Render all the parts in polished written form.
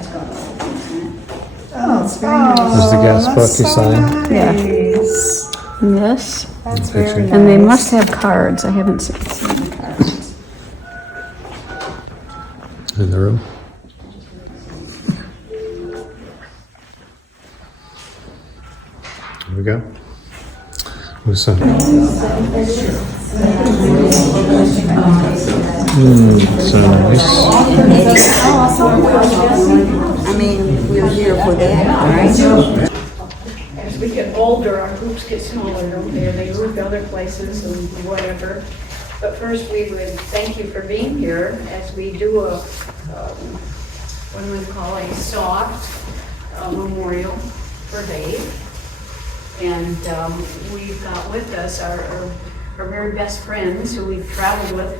Dad's got all of these in it. Oh, it's very nice. There's the guest book you signed. Nice. Yes, That's very nice. and they must have cards. I haven't seen the cards. In the room. Here we go. Who's so nice. I mean, we're here for that, right? As we get older, our groups get smaller, don't they? They move to other places and whatever. But first, we would thank you for being here as we do a, what do we call a soft memorial for Dave. And we've got with us our very best friends who we've traveled with.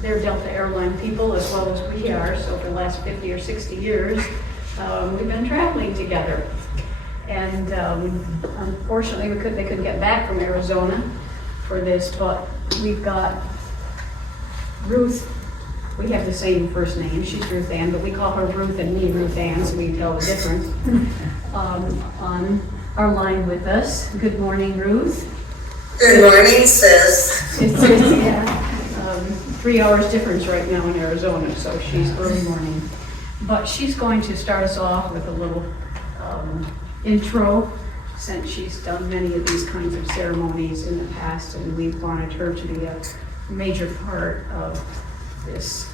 They're Delta Airline people as well as we are. So for the last 50 or 60 years, we've been traveling together. And unfortunately, they couldn't get back from Arizona for this, but we've got Ruth. We have the same first name. She's Ruth Ann, but we call her Ruth and me Ruth Ann, so we can tell the difference. On our line with us. Good morning, Ruth. Good morning, sis. It's 3 hours difference right now in Arizona, so she's early morning. But she's going to start us off with a little intro, since she's done many of these kinds of ceremonies in the past, and we've wanted her to be a major part of this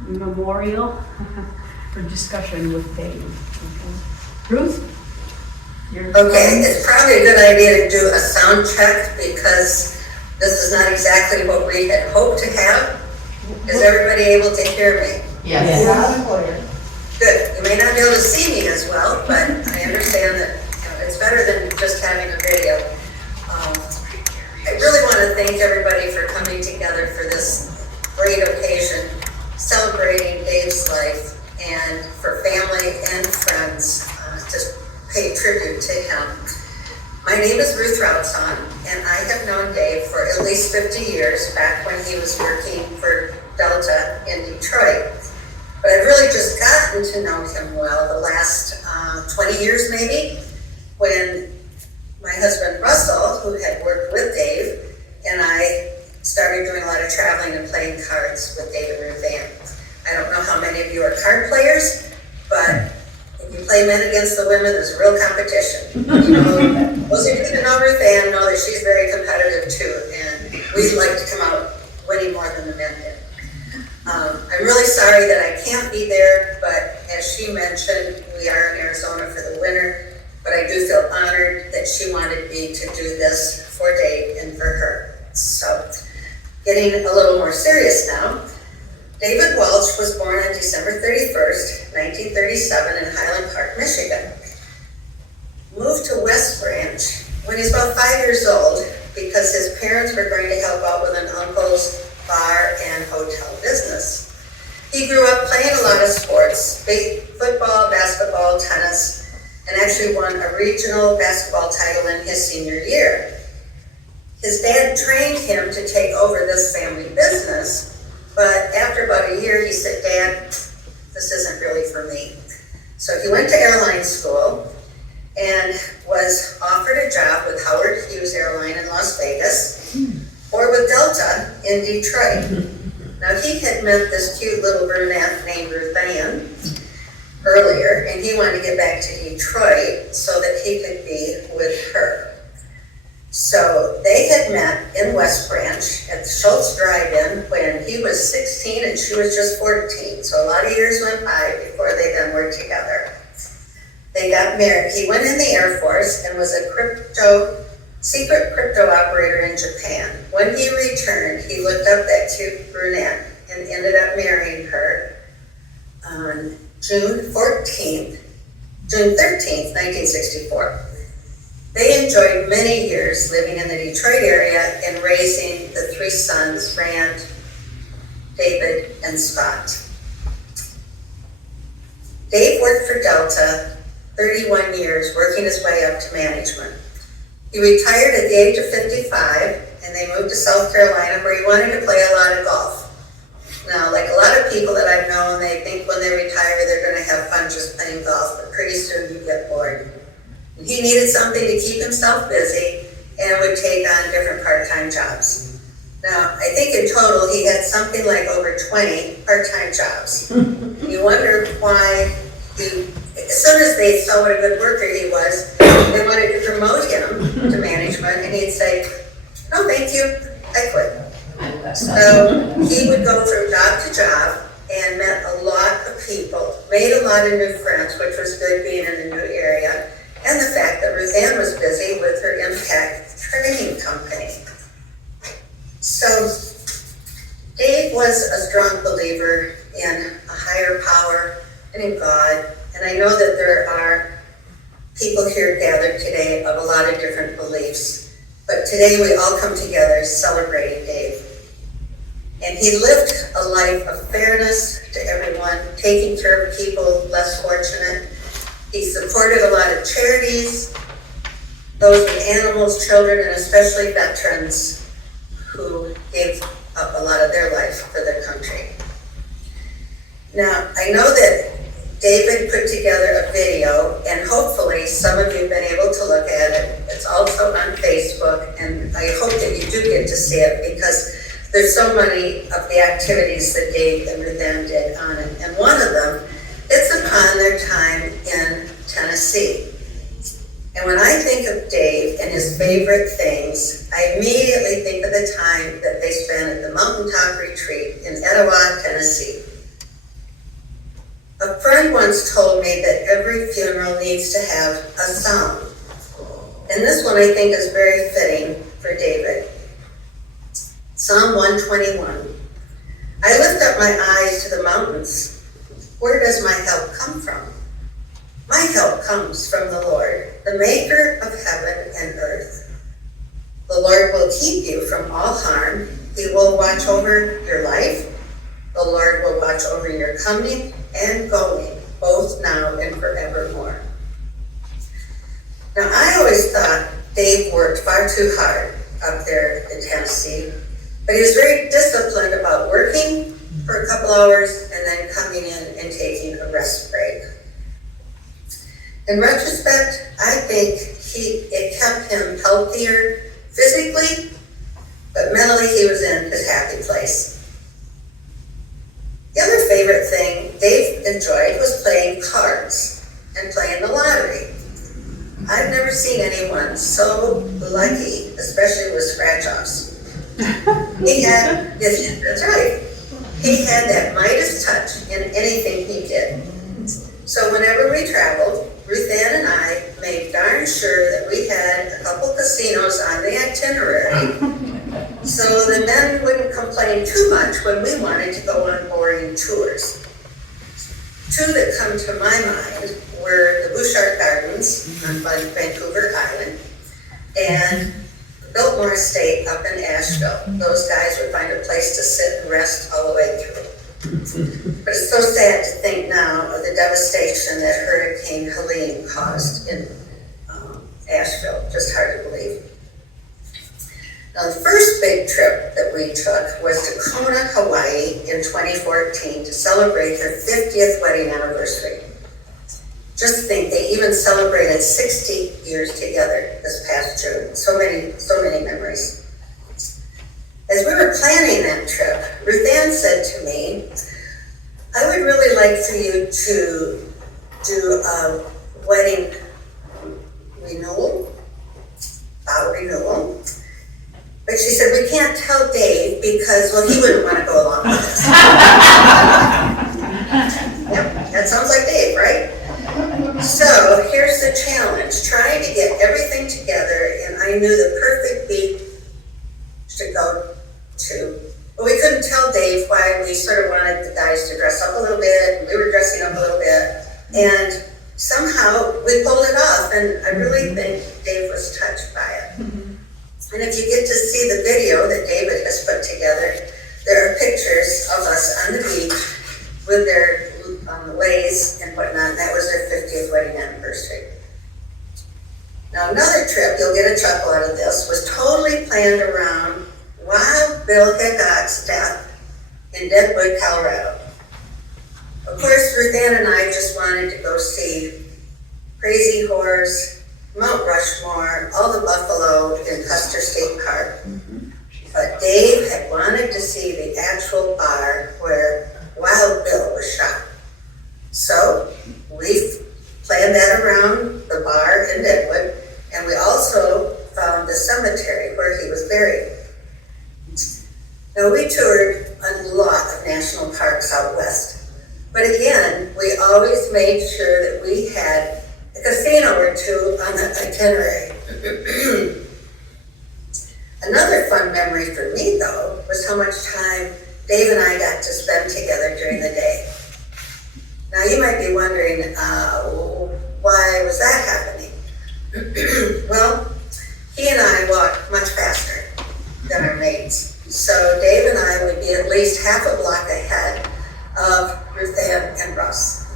memorial or discussion with Dave. Okay. Ruth? Okay, it's probably a good idea to do a sound check because this is not exactly what we had hoped to have. Is everybody able to hear me? Yes. Good. You may not be able to see me as well, but I understand that it's better than just having a video. I really want to thank everybody for coming together for this great occasion, celebrating Dave's life, and for family and friends to pay tribute to him. My name is Ruth Routson, and I have known Dave for at least 50 years, back when he was working for Delta in Detroit. But I've really just gotten to know him well the last 20 years maybe, when my husband Russell, who had worked with Dave, and I started doing a lot of traveling and playing cards with Dave and Ruth Ann. I don't know how many of you are card players, but if you play men against the women, there's real competition. You know, those of you that know Ruth Ann know that she's very competitive too, and we'd like to come out winning more than the men did. I'm really sorry that I can't be there, but as she mentioned, we are in Arizona for the winter, but I do feel honored that she wanted me to do this for Dave and for her. So, getting a little more serious now, David Walsh was born on December 31st, 1937 in Highland Park, Michigan. Moved to West Branch when he was about 5 years old because his parents were going to help out with an uncle's bar and hotel business. He grew up playing a lot of sports, football, basketball, tennis, and actually won a regional basketball title in his senior year. His dad trained him to take over this family business, but after about a year, he said, "Dad, this isn't really for me." So he went to airline school and was offered a job with Howard Hughes Airline in Las Vegas or with Delta in Detroit. Now he had met this cute little brunette named Ruth Ann earlier, and he wanted to get back to Detroit so that he could be with her. So they had met in West Branch at the Schultz Drive-In when he was 16 and she was just 14. So a lot of years went by before they then were together. They got married. He went in the Air Force and was a secret crypto operator in Japan. When he returned, he looked up that cute brunette and ended up marrying her on June 13th, 1964. They enjoyed many years living in the Detroit area and raising the three sons, Rand, David, and Scott. Dave worked for Delta 31 years, working his way up to management. He retired at the age of 55, and they moved to South Carolina where he wanted to play a lot of golf. Now, like a lot of people that I've known, they think when they retire they're going to have He needed something to keep himself busy and would take on different part-time jobs. Now, I think in total, he had something like over 20 part-time jobs. You wonder why as soon as they saw what a good worker he was, they wanted to promote him to management, and he'd say, no, thank you, I quit. So he would go from job to job and met a lot of people, made a lot of new friends, which was good being in a new area, and the fact that Ruth Ann was busy with her Impact training company. So Dave was a strong believer in a higher power and in God, and I know that there are people here gathered today of a lot of different beliefs, but today we all come together celebrating Dave. And he lived a life of fairness to everyone, taking care of people less fortunate. He supported a lot of charities, those with animals, children, and especially veterans who gave up a lot of their life for their country. Now, I know that David put together a video, and hopefully some of you have been able to look at it. It's also on Facebook, and I hope that you do get to see it because there's so many of the activities that Dave and Ruth Ann did on it. And one of them, it's upon their time in Tennessee. And when I think of Dave and his favorite things, I immediately think of the time that they spent at the mountaintop retreat in Etowah, Tennessee. A friend once told me that every funeral needs to have a psalm. And this one I think is very fitting for David. Psalm 121. I lift up my eyes to the mountains. Where does my help come from? My help comes from the Lord, the maker of heaven and earth. The Lord will keep you from all harm. He will watch over your life. The Lord will watch over your coming and going, both now and forevermore. Now, I always thought Dave worked far too hard up there in Tennessee, but he was very disciplined about working for a couple hours and then coming in and taking a rest break. In retrospect, I think it kept him healthier physically, but mentally he was in his happy place. The other favorite thing Dave enjoyed was playing cards and playing the lottery. I've never seen anyone so lucky, especially with scratch-offs. That's right. He had that Midas touch in anything he did. So whenever we traveled, Ruth Ann and I made darn sure that we had a couple casinos on the itinerary, so the men wouldn't complain too much when we wanted to go on boring tours. Two that come to my mind were the Bouchard Gardens on Vancouver Island and Biltmore Estate up in Asheville. Those guys would find a place to sit and rest all the way through. But it's so sad to think now of the devastation that Hurricane Helene caused in Asheville. Just hard to believe. Now, the first big trip that we took was to Kona, Hawaii in 2014 to celebrate their 50th wedding anniversary. Just think, they even celebrated 60 years together this past June. So many memories. As we were planning that trip, Ruth Ann said to me, I would really like for you to do a wedding renewal, vow renewal. But she said, we can't tell Dave because, well, he wouldn't want to go along with us. Yep, that sounds like Dave, right? So here's the challenge, trying to get everything together, and I knew the perfect beach to go to. But we couldn't tell Dave why we sort of wanted the guys to dress up a little bit, and we were dressing up a little bit, and somehow we pulled it off, and I really think Dave was touched by it. And if you get to see the video that David has put together, there are pictures of us on the beach with their leis and whatnot, and that was their 50th wedding anniversary. Now, another trip, you'll get a chuckle out of this, was totally planned around Wild Bill Hickok's death in Deadwood, Colorado. Of course, Ruth Ann and I just wanted to go see Crazy Horse, Mount Rushmore, all the buffalo in Custer State Park. But Dave had wanted to see the actual bar where Wild Bill was shot. So we planned that around the bar in Deadwood, and we also found the cemetery where he was buried. Now, we toured a lot of national parks out west, but again, we always made sure that we had a casino or two on the itinerary. Another fun memory for me, though, was how much time Dave and I got to spend together during the day. Now, you might be wondering, why was that happening? Well, he and I walked much faster than our mates. So Dave and I would be at least half a block ahead of Ruth Ann and Russ.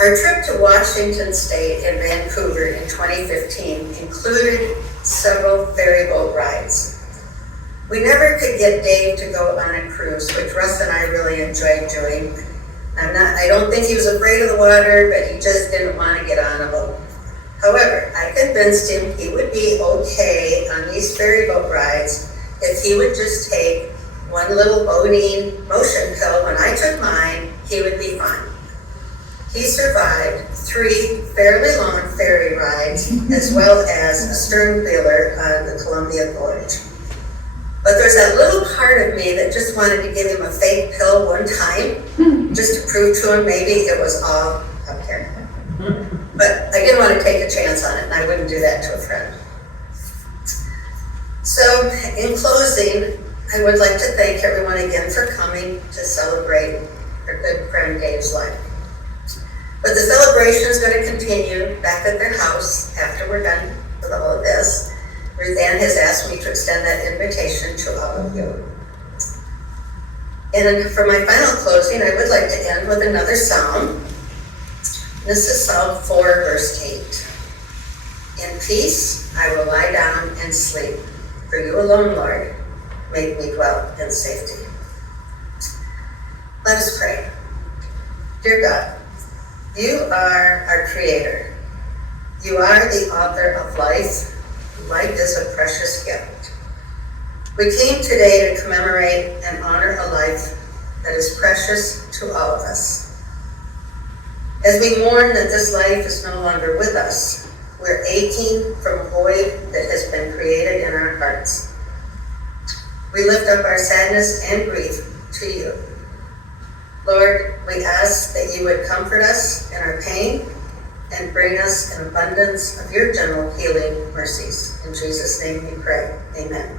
Our trip to Washington State and Vancouver in 2015 included several ferry boat rides. We never could get Dave to go on a cruise, which Russ and I really enjoyed doing. I don't think he was afraid of the water, but he just didn't want to get on a boat. However, I convinced him he would be okay on these ferry boat rides if he would just take one little Bodine motion pill. When I took mine, he would be fine. He survived 3 fairly long ferry rides, as well as a stern wheeler on the Columbia Gorge. But there's that little part of me that just wanted to give him a fake pill one time, just to prove to him maybe it was all up here. But I didn't want to take a chance on it, and I wouldn't do that to a friend. So, in closing, I would like to thank everyone again for coming to celebrate our good friend Dave's life. But the celebration is going to continue back at their house after we're done with all of this. Ruth Ann has asked me to extend that invitation to all of you. And for my final closing, I would like to end with another psalm. This is Psalm 4, verse 8. In peace I will lie down and sleep, for you alone, Lord, make me dwell in safety. Let us pray. Dear God, you are our creator. You are the author of life. Life is a precious gift. We came today to commemorate and honor a life that is precious to all of us. As we mourn that this life is no longer with us, we're aching from a void that has been created in our hearts. We lift up our sadness and grief to you. Lord, we ask that you would comfort us in our pain and bring us an abundance of your general healing mercies. In Jesus' name we pray. Amen.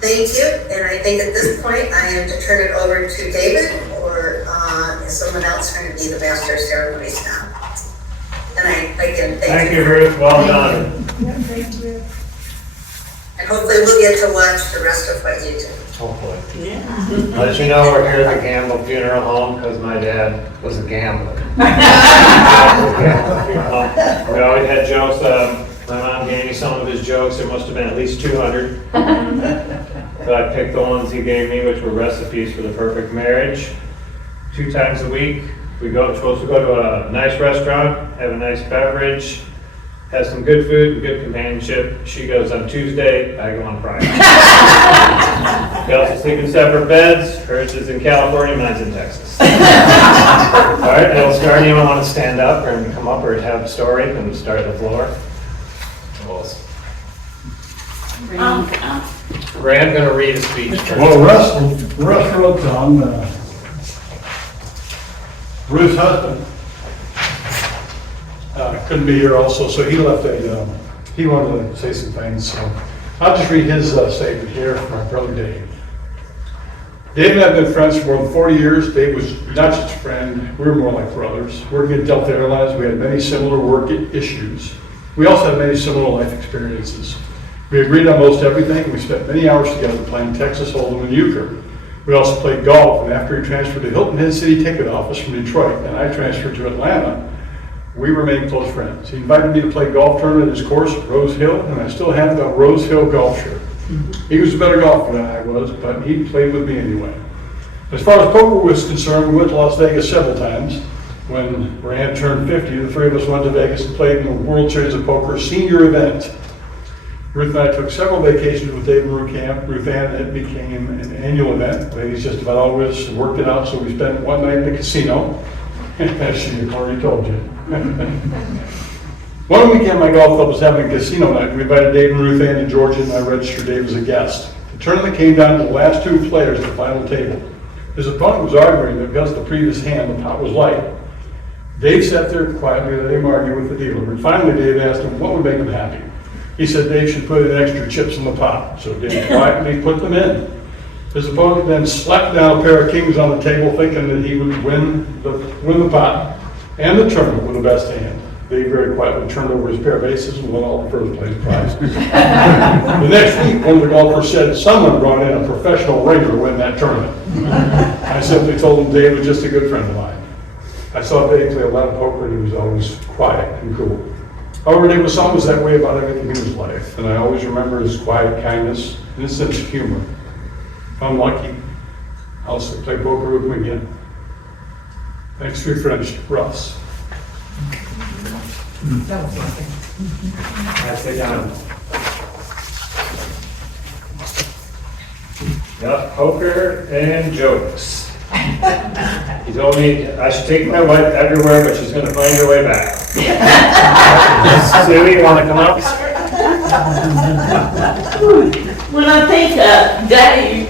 Thank you. And I think at this point I am to turn it over to David, or is someone else going to be the master of ceremonies now? And I again thank you. Ruth. Well done. Yeah, thank you. And hopefully we'll get to watch the rest of what you do. Hopefully. Yeah. Let you know we're here at the Gamble Funeral Home because my dad was a gambler. We always had jokes. My mom gave me some of his jokes. There must have been at least 200. So I picked the ones he gave me, which were recipes for the perfect marriage. 2 times a week, we're supposed to go to a nice restaurant, have a nice beverage, have some good food and good companionship. She goes on Tuesday, I go on Friday. We also sleep in separate beds. Hers is in California, mine's in Texas. All right, it'll start. Anyone want to stand up or come up or have a story and start at the floor? Rand's going to read a speech first. Well, Russ wrote on Ruth's husband. Couldn't be here also, so he left he wanted to say some things, so I'll just read his statement here from my brother Dave. Dave and I have been friends for more than 40 years. Dave was not just a friend, we were more like brothers. Working at Delta Airlines, we had many similar work issues. We also had many similar life experiences. We agreed on most everything. We spent many hours together playing Texas Hold'em and euchre. We also played golf, and after he transferred to Hilton Head City Ticket Office from Detroit, and I transferred to Atlanta, we remained close friends. He invited me to play golf tournament at his course at Rose Hill, and I still have the Rose Hill golf shirt. He was a better golfer than I was, but he played with me anyway. As far as poker was concerned, we went to Las Vegas several times. when Rand turned 50, the three of us went to Vegas and played in the World Series of Poker senior event. Ruth and I took several vacations with Dave and Ruth Ann. It became an annual event. Ladies just about always worked it out, so we spent one night in the casino, as she already told you. One weekend, my golf club was having a casino night. We invited Dave and Ruth Ann to Georgia, and I registered Dave as a guest. The tournament came down to the last two players at the final table. His opponent was arguing that because of the previous hand, the pot was light. Dave sat there quietly, let him argue with the dealer. And finally, Dave asked him what would make him happy. He said Dave should put in extra chips in the pot. So Dave quietly put them in. His opponent then slapped down a pair of kings on the table, thinking that he would win the pot and the tournament with the best hand. Dave very quietly turned over his pair of aces and won all the first place prizes. The next week, one of the golfers said someone brought in a professional ringer to win that tournament. I simply told him Dave was just a good friend of mine. I saw Dave play a lot of poker, and he was always quiet and cool. However, Dave was always that way about everything in his life, and I always remember his quiet kindness and his sense of humor. If I'm lucky, I'll still play poker with him again. Thanks for your friendship, Russ. Sit down. Yep, poker and jokes. He told me I should take my wife everywhere, but she's gonna find her way back. Sue, you wanna come up? When I think of Dave,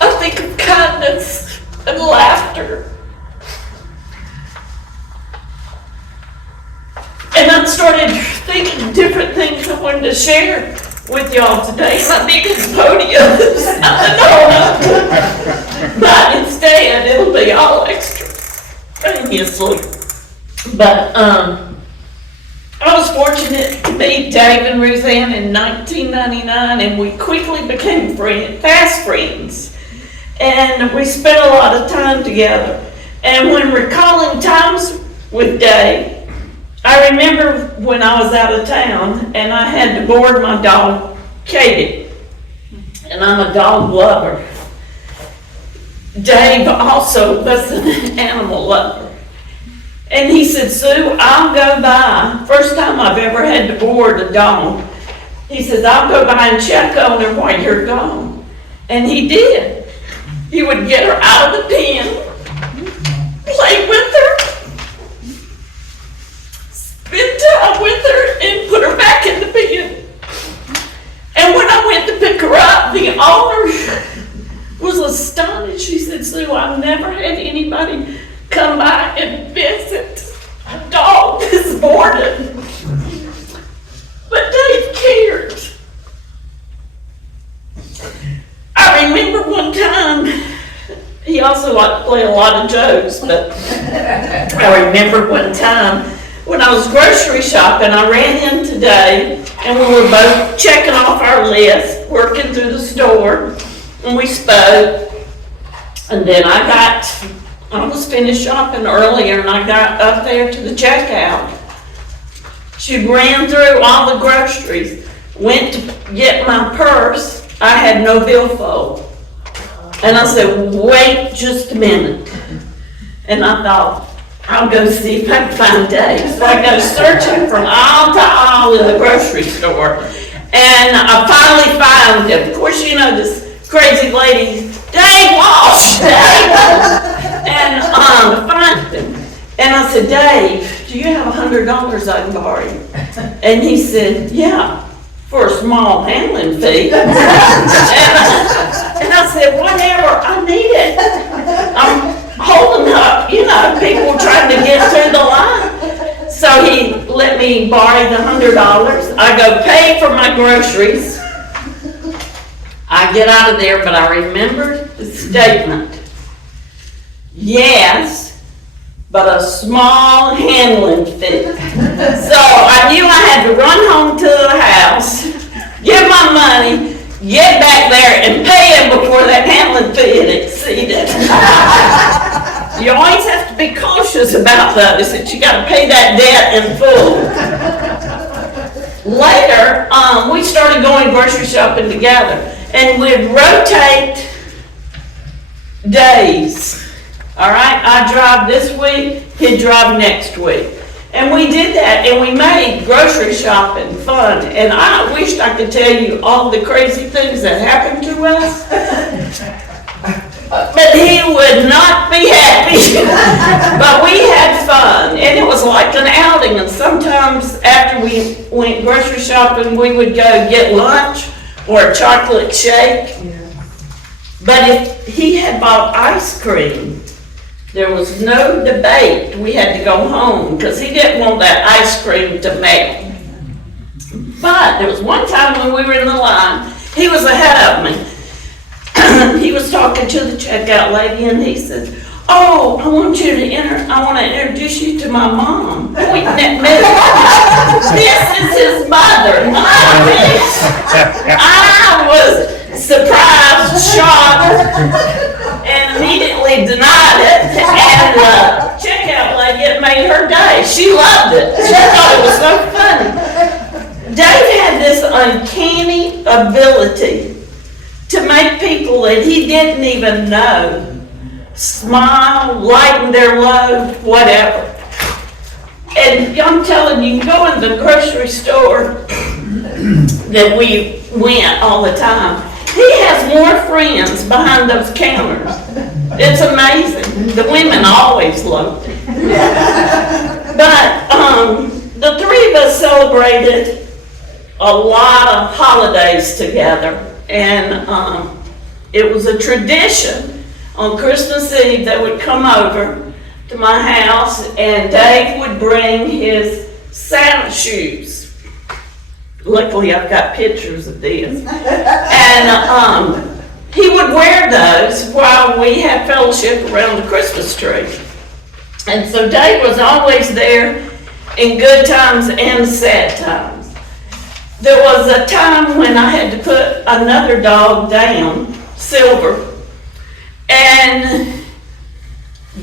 I think of kindness and laughter. And I started thinking different things I wanted to share with y'all today. And I think this podium is but instead it'll be all extra, obviously. But I was fortunate to meet Dave and Ruth Ann in 1999, and we quickly became fast friends. And we spent a lot of time together. And when recalling times with Dave, I remember when I was out of town and I had to board my dog, Katie, and I'm a dog lover. Dave also was an animal lover. And he said, Sue, I'll go by, first time I've ever had to board a dog, he says, I'll go by and check on her while you're gone. And he did. He would get her out of the pen, play with her, spend time with her, and put her back in the pen. And when I went to pick her up, the owner was astonished. She said, Sue, I've never had anybody come by and visit a dog that's boarded. But Dave cared. I remember one time, he also liked to play a lot of jokes, but I remember one time when I was grocery shopping, I ran in today and we were both checking off our list, working through the store, and we spoke. And then I was finished shopping earlier and I got up there to the checkout. She ran through all the groceries, went to get my purse. I had no billfold. And I said, wait just a minute. And I thought, I'll go see if I can find Dave. So I go searching from aisle to aisle in the grocery store. And I finally found him. Of course, you know this crazy lady, Dave Walsh, Dave Walsh. And I found him. And I said, Dave, do you have $100 I can borrow you? And he said, yeah, for a small handling fee. And I said, whatever, I need it. I'm holding up, people trying to get through the line. So he let me borrow the $100. I go pay for my groceries. I get out of there, but I remember the statement. Yes, but a small handling fee. So I knew I had to run home to the house, give my money, get back there and pay him before that handling fee had exceeded. You always have to be cautious about those, that you gotta pay that debt in full. Later, we started going grocery shopping together. And we'd rotate days. All right, I drive this week, he'd drive next week. And we did that, and we made grocery shopping fun. And I wished I could tell you all the crazy things that happened to us. But he would not be happy. But we had fun, and it was like an outing. And sometimes after we went grocery shopping, we would go get lunch or a chocolate shake. But if he had bought ice cream, there was no debate. We had to go home because he didn't want that ice cream to melt. But there was one time when we were in the line, he was ahead of me. He was talking to the checkout lady and he said, "Oh, I want to introduce you to my mom." Pointing at me. This is his mother, not me. I was surprised, shocked, and immediately denied it. And the checkout lady, it made her day. She loved it. She thought it was so funny. Dave had this uncanny ability to make people that he didn't even know smile, lighten their load, whatever. And I'm telling you, go in the grocery store that we went all the time. He has more friends behind those counters. It's amazing. The women always loved him. But the three of us celebrated a lot of holidays together. And it was a tradition on Christmas Eve they would come over to my house and Dave would bring his Santa shoes. Luckily I've got pictures of this. And he would wear those while we had fellowship around the Christmas tree. And so Dave was always there in good times and sad times. There was a time when I had to put another dog down, Silver, and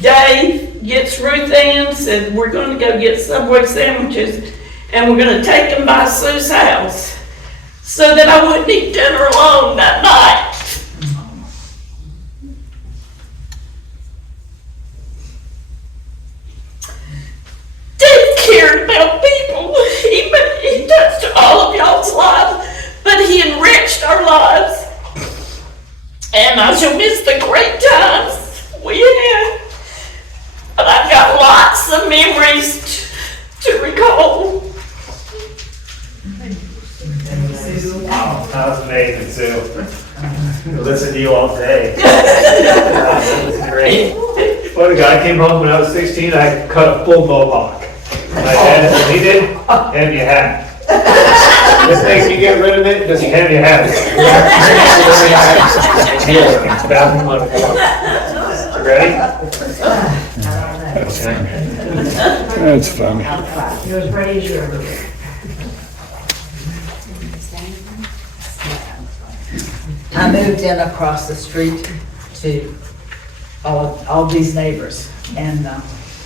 Dave gets Ruth Ann, said, "We're going to go get Subway sandwiches, and we're going to take them by Sue's house so that I wouldn't eat dinner alone that night." Dave cared about people. He touched all of y'all's lives, but he enriched our lives. And I shall miss the great times we had. But I've got lots of memories to recall. Wow, that was amazing, Sue. Listen to you all day. That was great. When a guy came home when I was 16, I cut a full mohawk. My dad said, "He did, have you had it. This makes you get rid of it, does he have you had it?" You ready? That's funny. You're as ready as you ever were. I moved in across the street to all these neighbors, and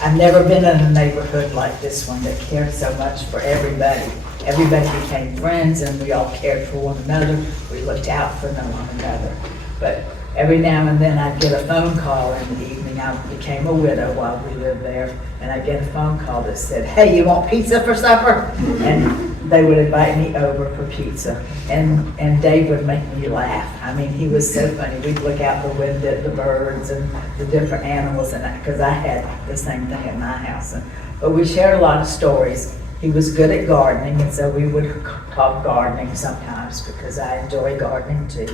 I've never been in a neighborhood like this one that cared so much for everybody. Everybody became friends, and we all cared for one another. We looked out for one another. But every now and then I'd get a phone call in the evening. I became a widow while we lived there, and I'd get a phone call that said, "Hey, you want pizza for supper?" And they would invite me over for pizza, and Dave would make me laugh. I mean, he was so funny. We'd look out the window at the birds and the different animals, and because I had the same thing at my house. But we shared a lot of stories. He was good at gardening, and so we would talk gardening sometimes because I enjoy gardening too.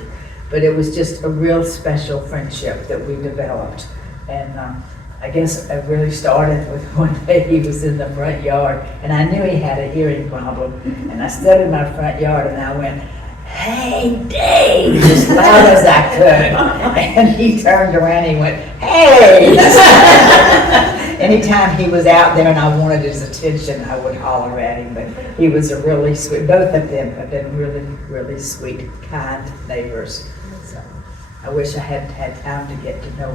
But it was just a real special friendship that we developed, and I guess it really started with one day he was in the front yard, and I knew he had a hearing problem, and I stood in my front yard and I went, "Hey, Dave," as loud as I could, and he turned around and he went, "Hey." Anytime he was out there and I wanted his attention, I would holler at him, but he was a really sweet, both of them have been really, really sweet, kind neighbors. So I wish I had had time to get to know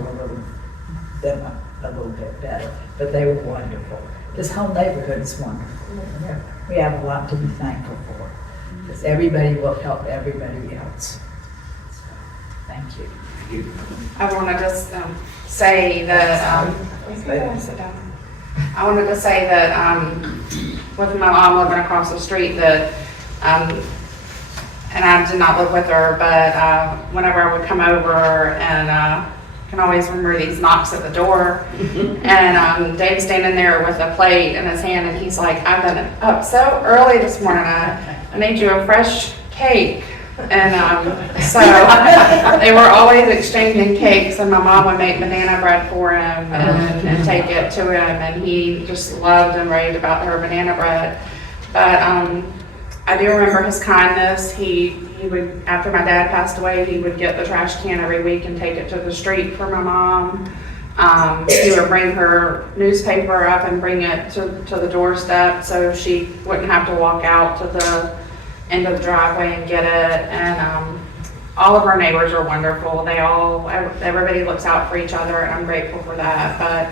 them a little bit better, but they were wonderful. This whole neighborhood is wonderful. We have a lot to be thankful for, because everybody will help everybody else. Thank you. I want to just say that, sit down. I wanted to say that with my mom living across the street that, and I did not live with her, but whenever I would come over and can always remember these knocks at the door, and Dave's standing there with a plate in his hand, and he's like, "I've been up so early this morning, I need you a fresh cake." And so they were always exchanging cakes, and my mom would make banana bread for him and take it to him, and he just loved and raved about her banana bread. But I do remember his kindness. He would, after my dad passed away, he would get the trash can every week and take it to the street for my mom. He would bring her newspaper up and bring it to the doorstep so she wouldn't have to walk out to the end of the driveway and get it. And all of our neighbors are wonderful. Everybody looks out for each other, and I'm grateful for that. But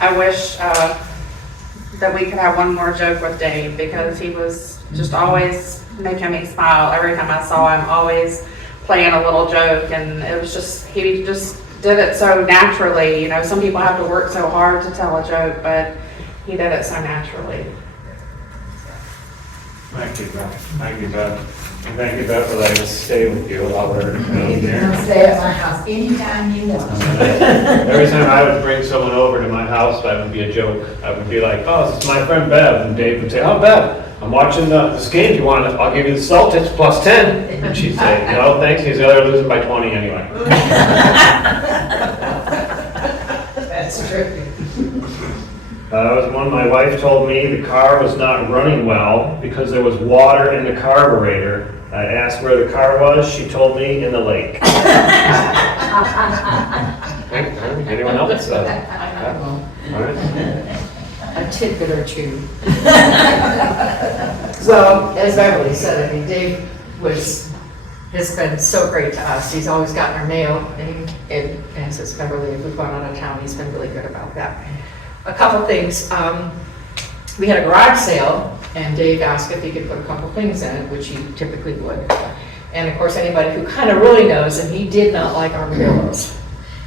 I wish that we could have one more joke with Dave, because he was just always making me smile every time I saw him, always playing a little joke, and it was just, he just did it so naturally. You know, some people have to work so hard to tell a joke, but he did it so naturally. Thank you, Beth. Thank you, Beth. And thank you, Beth, for letting us stay with you while we're You down can there. come stay at my house anytime you want. Every time I would bring someone over to my house, that would be a joke. I would be like, "Oh, this is my friend Bev," and Dave would say, "Oh, Bev, I'm watching this game. Do you want it? I'll give you the Celtics plus 10. And she'd say, "No, thanks. He's the other losing by 20 anyway." That's true. Was one my wife told me the car was not running well because there was water in the carburetor. I asked where the car was. She told me in the lake. Anyone else? All right. A tidbit or two. Well, as Beverly said, I mean, Dave has been so great to us. He's always gotten our mail, and says Beverly, if we've gone out of town, he's been really good about that. A couple things. We had a garage sale, and Dave asked if he could put a couple things in it, which he typically would. And of course, anybody who kind of really knows, and he did not like armadillos.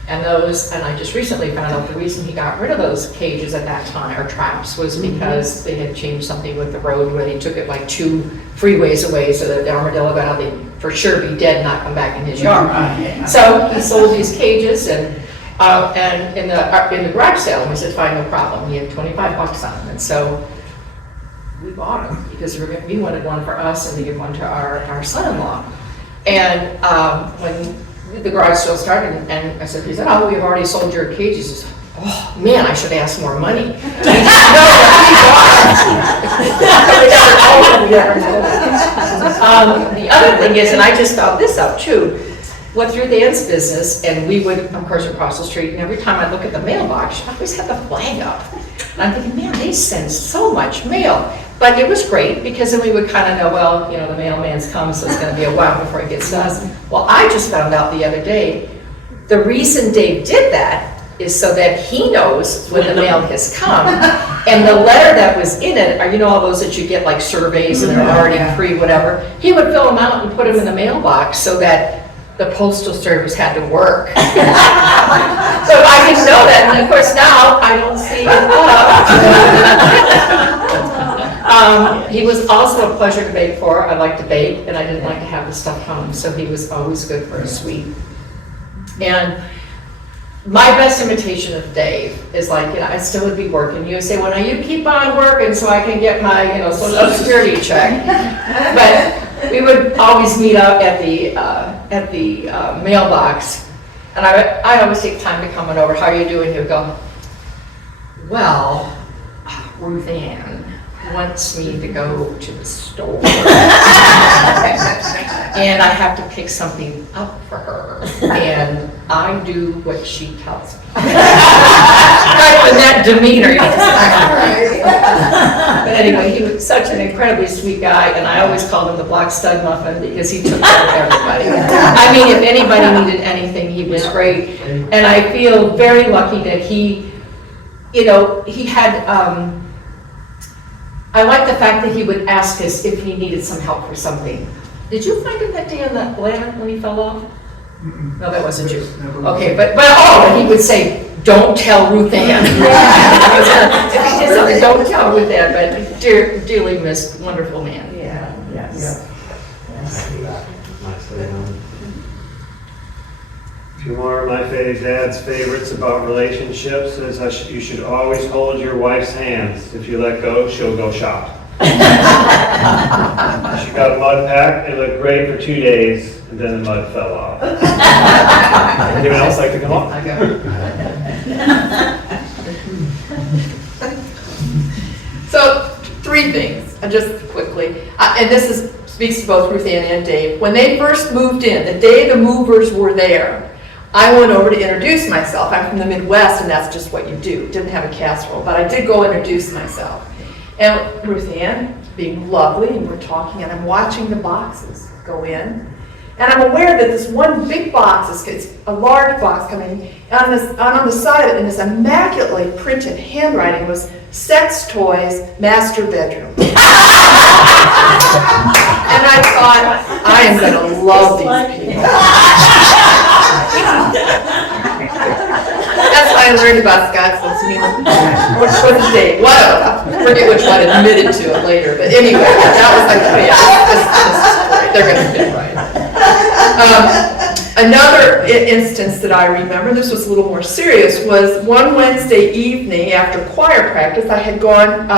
And I just recently found out the reason he got rid of those cages at that time, or traps, was because they had changed something with the road where they took it like 2 freeways away so that the armadillo got out, they'd for sure be dead and not come back in his yard. So he sold these cages, and in the garage sale, and we said, fine, no problem. He had $25 on them. And so we bought them because we wanted one for us and we gave one to our son-in-law. And when the garage sale started, and I said, he said, "Oh, we've already sold your cages." He said, "Oh, man, I should ask more money." He said, "No, the other thing is, and I just found this out too, went through Dan's business, and we would, of course, across the street, and every time I look at the mailbox, I always had the flag up. And I'm thinking, man, they send so much mail. But it was great, because then we would kind of know, well, you know, the mailman's come, so it's going to be a while before it gets to us. Well, I just found out the other day, the reason Dave did that is so that he knows when the mail has come. And the letter that was in it, or you know all those that you get like surveys and they're already pre-whatever, he would fill them out and put them in the mailbox so that the postal service had to work. So I didn't know that, and of course now I don't see it. He was also a pleasure to bake for. I like to bake, and I didn't like to have the stuff home, so he was always good for a sweet. And my best imitation of Dave is like, you know, I still would be working. You would say, well, now you keep on working so I can get my, you know, Social Security check. But we would always meet up at the mailbox, and I always take time to come on over. How are you doing? He would go, well, Ruth Ann wants me to go to the store, and I have to pick something up for her, and I do what she tells me. Kind of in that demeanor. But anyway, he was such an incredibly sweet guy, and I always called him the Black Stud Muffin because he took care of everybody. I mean, if anybody needed anything, he was great. And I feel very lucky that he, you know, he had, I like the fact that he would ask us if he needed some help for something. Did you find him that day on that ladder when he fell off? No, that wasn't you. Okay, but he would say, don't tell Ruth Ann. If he did something, don't tell Ruth Ann, but dearly missed, wonderful man. Yeah, yes. Nicely done. Two more of my dad's favorites about relationships is you should always hold your wife's hands. If you let go, she'll go shop. She got a mud pack, it looked great for 2 days, and then the mud fell off. Anyone else like to come up? So, 3 things, just quickly, and this speaks to both Ruth Ann and Dave. When they first moved in, the day the movers were there, I went over to introduce myself. I'm from the Midwest, and that's just what you do. Didn't have a casserole, but I did go introduce myself. And Ruth Ann, being lovely, and we're talking, and I'm watching the boxes go in. And I'm aware that this one big box, it's a large box coming, and on the side of it, in this immaculately printed handwriting, was sex toys, master bedroom. And I thought, I am going to love these people. That's how I learned about Scott's what's the date? Whatever. I forget which one admitted to it later, but anyway, that was like, oh yeah, they're going to fit right. Another instance that I remember, this was a little more serious, was one Wednesday evening after choir practice. I had gone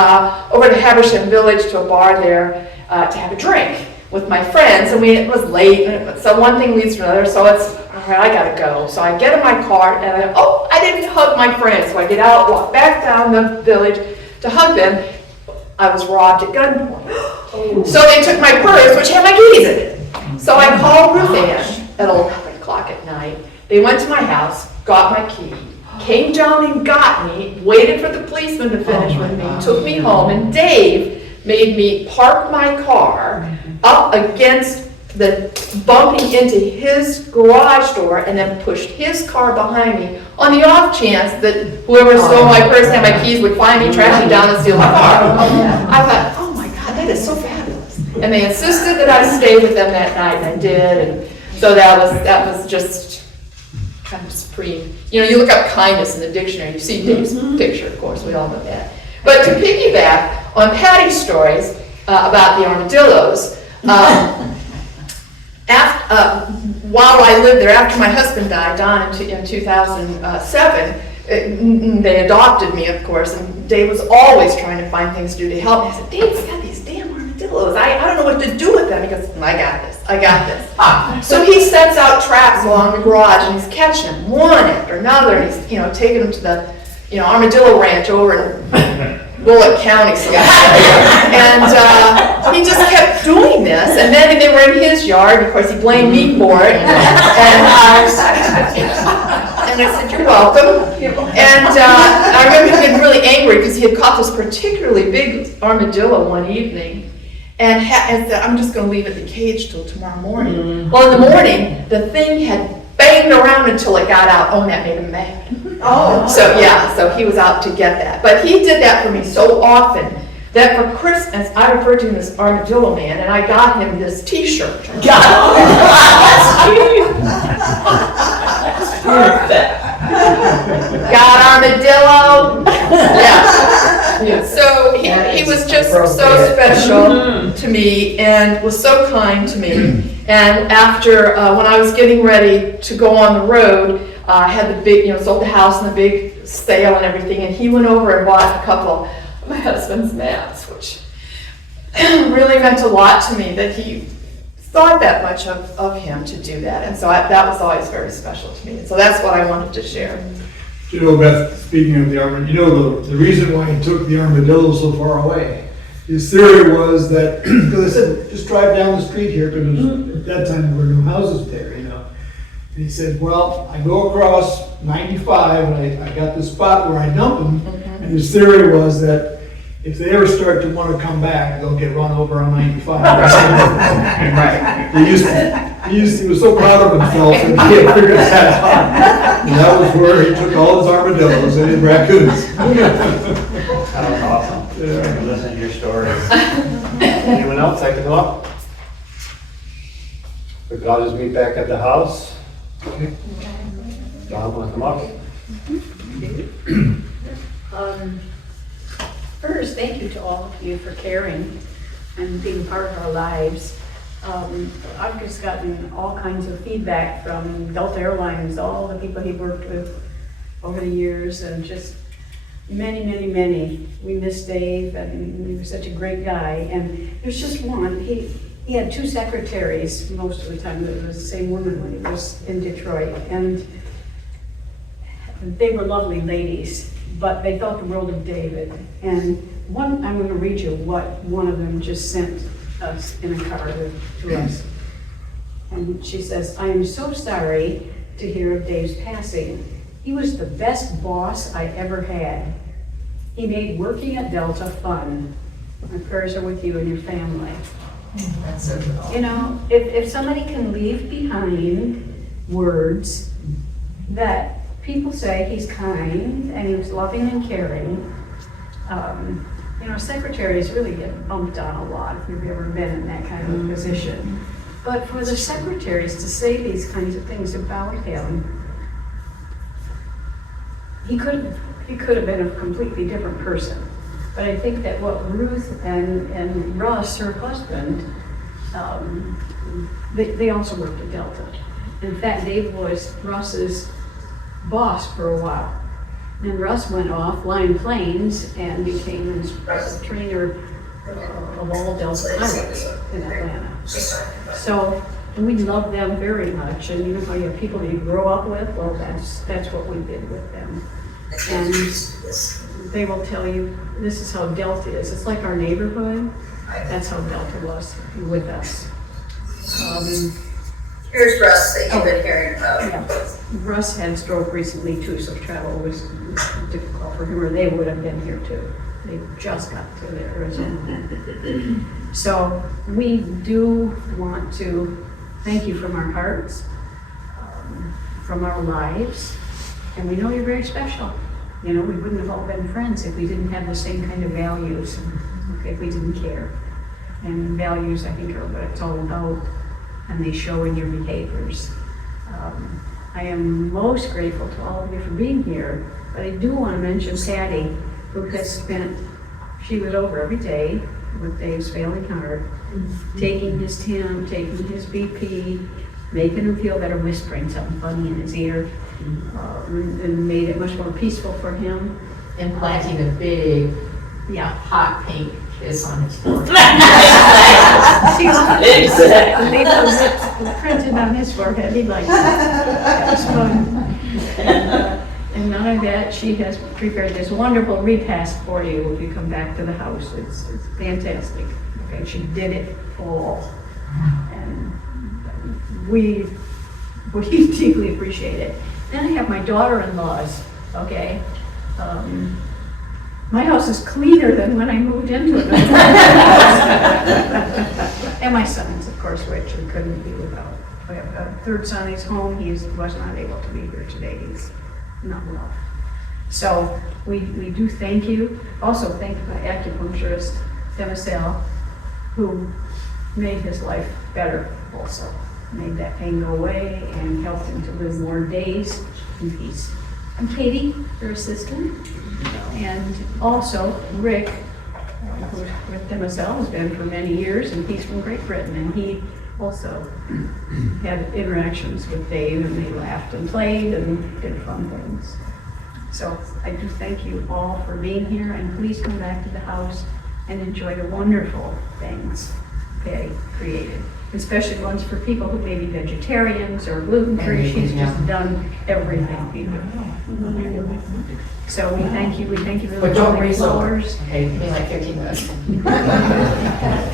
over to Habersham Village to a bar there to have a drink with my friends, and it was late, so one thing leads to another, so it's, all right, I gotta go. So I get in my car, and I didn't hug my friends, so I get out, walk back down the village to hug them. I was robbed at gunpoint. So they took my purse, which had my keys in it. So I called Ruth Ann at 11 o'clock at night. They went to my house, got my key, came down and got me, waited for the policeman to finish with me, took me home, and Dave made me park my car up against bumping into his garage door, and then pushed his car behind me on the off chance that whoever stole my purse and had my keys would find me, track me down, and steal my car. I thought, oh my God, that is so fabulous. And they insisted that I stay with them that night, and I did. And so that was just kind of supreme. You know, you look up kindness in the dictionary, you see Dave's picture, of course, we all know that. But to piggyback on Patty's stories about the armadillos, while I lived there, after my husband died, Don, in 2007, they adopted me, of course, and Dave was always trying to find things to do to help me. I said, Dave's got these damn armadillos. I don't know what to do with them. He goes, I got this. So he sets out traps along the garage, and he's catching them one after another, and he's taking them to the armadillo ranch over in Bullock County somewhere. And he just kept doing this, and then they were in his yard, and of course he blamed me for it. And I said, you're welcome. And I remember him getting really angry because he had caught this particularly big armadillo one evening, and said, I'm just going to leave it in the cage till tomorrow morning. Well, in the morning, the thing had banged around until it got out. Oh, and that made him mad. So he was out to get that. But he did that for me so often that for Christmas, I referred to him as Armadillo Man, and I got him this T-shirt. Got armadillo. Yeah. So he was just so special to me and was so kind to me. And after, when I was getting ready to go on the road, I had the big, sold the house and the big sale and everything, and he went over and bought a couple of my husband's maps, which really meant a lot to me that he thought that much of him to do that. And so that was always very special to me. And so that's what I wanted to share. Beth, speaking of the armadillo, the reason why he took the armadillo so far away, his theory was that, because I said, just drive down the street here, because at that time there were no houses there, And he said, well, I go across 95, and I got this spot where I dump them, and his theory was that if they ever start to want to come back, they'll get run over on 95. Right. He was so proud of himself that he had figured that out. And that was where he took all his armadillos and his raccoons. That was awesome. Yeah. Listen to your stories. Anyone else like to come up? But I'll just meet back at the house. Bob, want to come up? First, thank you to all of you for caring and being part of our lives. I've just gotten all kinds of feedback from Delta Airlines, all the people he worked with over the years, and just many, many, many. We miss Dave, and he was such a great guy. And there's just one, he had 2 secretaries most of the time. It was the same woman when he was in Detroit. And they were lovely ladies, but they thought the world of David. And one, I'm gonna read you what one of them just sent us in a card to us. And she says, "I am so sorry to hear of Dave's passing. He was the best boss I ever had. He made working at Delta fun. My prayers are with you and your family." That's so cool. You know, if somebody can leave behind words that people say he's kind and he was loving and caring, you know, secretaries really get bumped on a lot if you've ever been in that kind of position. But for the secretaries to say these kinds of things about him, he could have been a completely different person. But I think that what Ruth and Russ, her husband, they also worked at Delta. In fact, Dave was Russ's boss for a while. Then Russ went off flying planes and became his trainer of all Delta pilots in Atlanta. So we love them very much, and you know how you have people that you grow up with? Well, that's what we did with them. And they will tell you, this is how Delta is. It's like our neighborhood. That's how Delta was with us. Here's Russ that you've been hearing about. Yeah. Russ had a stroke recently too, so travel was difficult for him, or they would have been here too. They just got to Arizona. So we do want to thank you from our hearts, from our lives, and we know you're very special. You know, we wouldn't have all been friends if we didn't have the same kind of values, if we didn't care. And values, I think, are what it's all about, and they show in your behaviors. I am most grateful to all of you for being here, but I do want to mention Patty, who has spent, she was over every day with Dave's failing heart, taking his temp, taking his BP, making him feel better, whispering something funny in his ear, and made it much more peaceful for him. And planting a big, Yeah. hot pink kiss on his forehead. Exactly. Leave those lips printed on his forehead. He likes it. That was fun. And none of that, she has prepared this wonderful repast for you if you come back to the house. It's fantastic. Okay, she did it all. And we deeply appreciate it. Then I have my daughter-in-laws, okay? My house is cleaner than when I moved into it. And my sons, of course, which we couldn't be without. We have a third son, he's home, he was not able to be here today, he's not well. So we do thank you. Also thank my acupuncturist, Demisel, who made his life better also. Made that pain go away and helped him to live more days in peace. And Katie, her assistant, and also Rick, who's with Demisel, has been for many years, and he's from Great Britain, and he also had interactions with Dave, and they laughed and played and did fun things. So I do thank you all for being here, and please come back to the house and enjoy the wonderful things they created, especially ones for people who may be vegetarians or gluten-free. She's just done everything people. So we thank you for the But don't lovely raise flowers. Okay, it'll be like 15 minutes.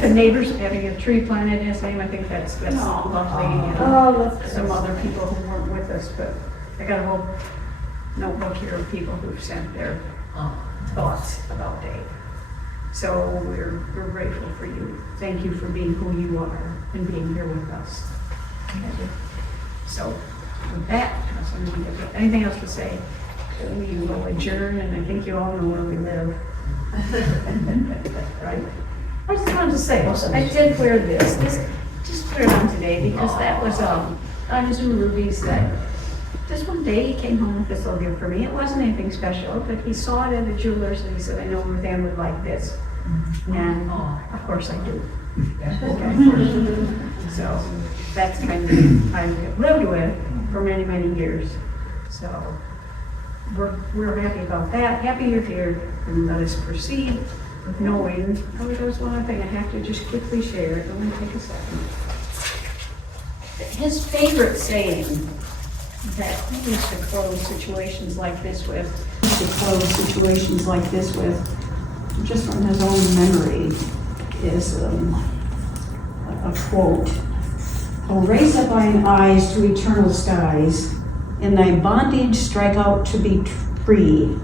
The neighbors having a tree planted in his name, I think that's lovely. And some other people who weren't with us, but I got a whole notebook here of people who've sent their thoughts about Dave. So we're grateful for you. Thank you for being who you are and being here with us. So with that, anything else to say? We will adjourn, and I think you all know where we live. Right? I just wanted to say, I did wear this. Just put it on today because that was on his new rubies that just one day he came home with this little gift for me. It wasn't anything special, but he saw it at a jeweler's and he said, I know Ruthann would like this. And of course I do. Okay. So that's kind of, I've lived with for many, many years. So we're happy about that. Happy you're here, and let us proceed with knowing. Oh, there's one other thing I have to just quickly share. It only take a second. His favorite saying that he used to close situations like this with, just from his own memory, is a quote. "Oh, raise up thine eyes to eternal skies, in thy bondage strike out to be free.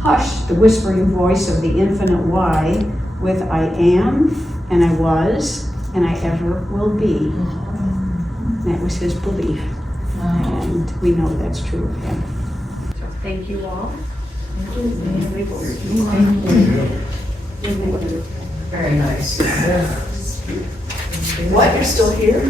Hush the whispering voice of the infinite why, with I am, and I was, and I ever will be." That was his belief, and we know that's true of him. So thank you all. Very nice. What, you're still here?